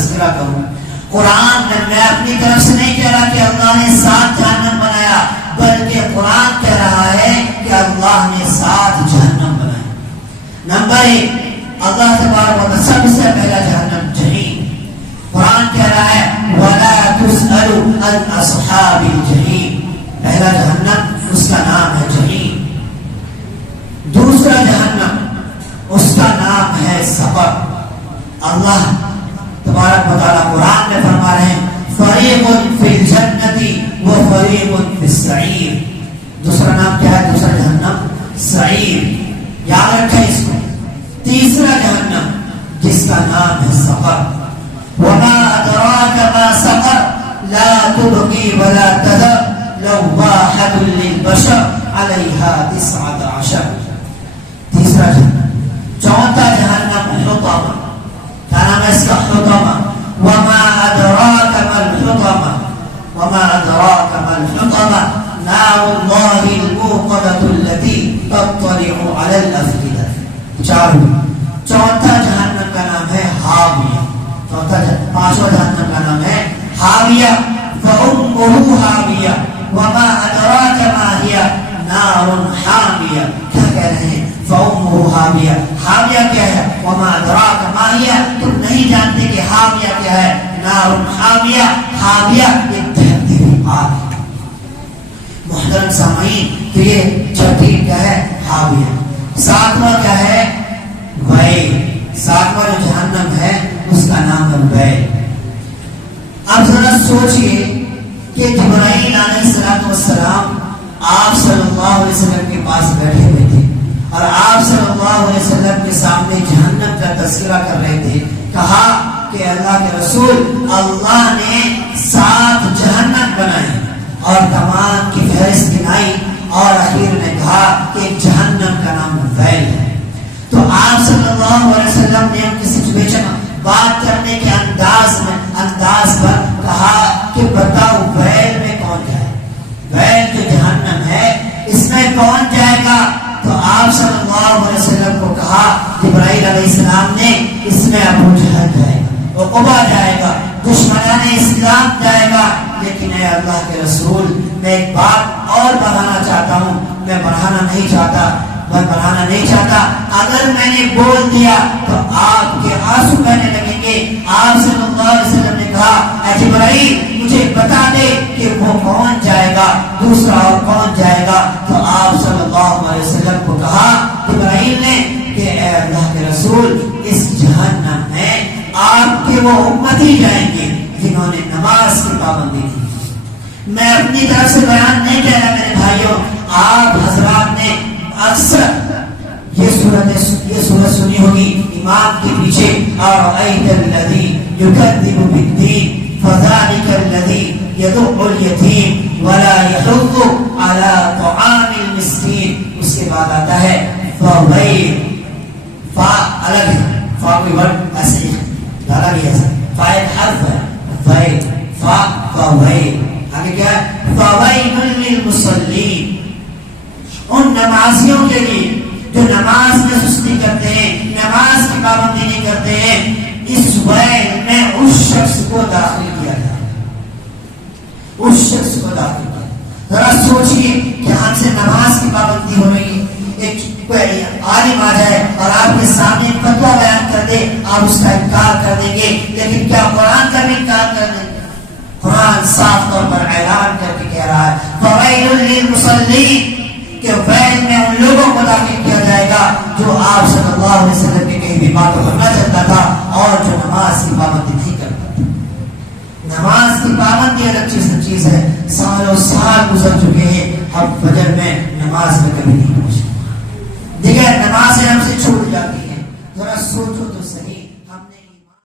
تذکرہ کروں. قرآن میں اپنی طرف سے نہیں کہہ رہا کہ اللہ نے 7 جہنم بنایا، بلکہ قرآن کہہ رہا ہے کہ اللہ نے 7 جہنم بنایا. نمبر 1 اللہ تبارک و تعالی سب سے پہلا جہنم جہنم. قرآن کہہ رہا ہے وَلَا تُسْأَلُ عَنْ أَصْحَابِ الْجَحِيمِ. پہلا جہنم اس کا نام ہے جہنم. دوسرا جہنم اس کا نام ہے سقر. اللہ تبارک و تعالی قرآن میں فرما رہے ہیں فریق فی الجنۃ و فریق فی السعیر. دوسرا نام کیا ہے؟ دوسرا جہنم سعیر. یاد رکھیں اس کو. تیسرا جہنم جس کا نام ہے سقر. وما ادراک ما سقر لا تبقی ولا تذر لواحۃ للبشر علیہا 19. تیسرا جہنم. چوتھا جہنم حطمہ. کیا نام ہے اس کا؟ حطمہ. وما ادراک ما الحطمہ. وما ادراک ما الحطمہ نار اللہ الموقدۃ التي تطلع علی الافئدہ. چوتھا جہنم کا نام ہے حاویہ. پانچواں جہنم کا نام ہے حاویہ. فأمہ حاویہ وما ادراک ما ہی نار حامیہ. کیا کہہ رہے ہیں؟ فأمہ حاویہ. حاویہ کیا ہے؟ وما ادراک ما ہی. تم نہیں جانتے کہ حاویہ کیا ہے؟ نار حامیہ. حاویہ ایک دہتی ہوئی آگ. محترم سامعین، تو یہ چھٹی کیا ہے؟ حاویہ. ساتواں کیا ہے؟ ویل. ساتواں جو جہنم ہے اس کا نام ہے ویل. اب ذرا سوچئے کہ جبرائیل علیہ السلام آپ صلی اللہ علیہ وسلم کے پاس بیٹھے ہوئے تھے اور آپ صلی اللہ علیہ وسلم کے سامنے جہنم کا تذکرہ کر رہے تھے. کہا کہ اللہ کے رسول، اللہ نے 7 جہنم بنائے اور تمام کی فہرست گنائی اور اخیر نے کہا کہ جہنم کا نام ویل ہے. تو آپ صلی اللہ علیہ وسلم نے ان کی سچویشن بات کرنے کے انداز پر کہا کہ بتاؤ ویل میں کون جائے؟ ویل جو جہنم ہے اس میں کون جائے گا؟ تو آپ صلی اللہ علیہ وسلم کو کہا جبرائیل علیہ السلام نے اس میں ابو جہل جائے گا، عقبہ جائے گا، دشمنان اسلام جائے گا. لیکن اے اللہ کے رسول، میں ایک بات اور بڑھانا چاہتا ہوں. میں بڑھانا نہیں چاہتا. اگر میں نے بول دیا تو آپ کے آنسو بہنے لگیں گے. آپ صلی اللہ علیہ وسلم نے کہا اے جبرائیل مجھے بتا دے کہ وہ کون جائے گا، دوسرا اور کون جائے گا. تو آپ صلی اللہ علیہ وسلم کو کہا جبرائیل نے کہ اے اللہ کے رسول، اس جہنم میں آپ کے وہ امتی جائیں گے جنہوں نے نماز کی پابندی کی. میں اپنی طرف سے بیان نہیں کہہ رہا میرے بھائیوں. آپ حضرات نے اکثر یہ سورت سنی ہوگی امام کے پیچھے اَرَأَيْتَ الَّذِي يُكَذِّبُ بِالدِّينِ فَذَلِكَ الَّذِي يَدُعُّ الْيَتِيمَ وَلَا يَحُضُّ عَلَى طَعَامِ الْمِسْكِينِ. اس کے بعد آتا ہے فَوَيْلٌ. فا الگ ہے، فا کوئی ورڈ ایسے ہی ڈالا گیا ہے، فا ایک حرف ہے. ویل فا فویل. آگے کیا ہے؟ فَوَيْلٌ لِلْمُصَلِّينَ. ان نمازیوں کے لیے جو نماز میں سستی کرتے ہیں، نماز کی پابندی نہیں کرتے ہیں. اس ویل میں اس شخص کو داخل کیا جائے. اس شخص کو داخل کیا. ذرا سوچئے کہ ہم سے نماز کی پابندی ہو رہی ہے. ایک کوئی عالم آ جائے اور آپ کے سامنے فتویٰ بیان کر دے، آپ اس کا انکار کر دیں گے. لیکن کیا قرآن کا بھی انکار کر دیں گے؟ قرآن صاف طور پر اعلان کر کے کہہ رہا ہے فَوَيْلٌ لِلْمُصَلِّينَ کہ ویل میں ان لوگوں کو داخل کیا جائے گا جو آپ صلی اللہ علیہ وسلم کے کہیں بھی باتوں پر نہ چلتا تھا اور جو نماز کی پابندی نہیں کرتا تھا. نماز کی پابندی الگ چیز ہے. سالوں سال گزر چکے ہیں، اب فجر میں نماز میں کبھی نہیں پہنچے. دیکھیں نمازیں ہم سے چھوٹ جاتی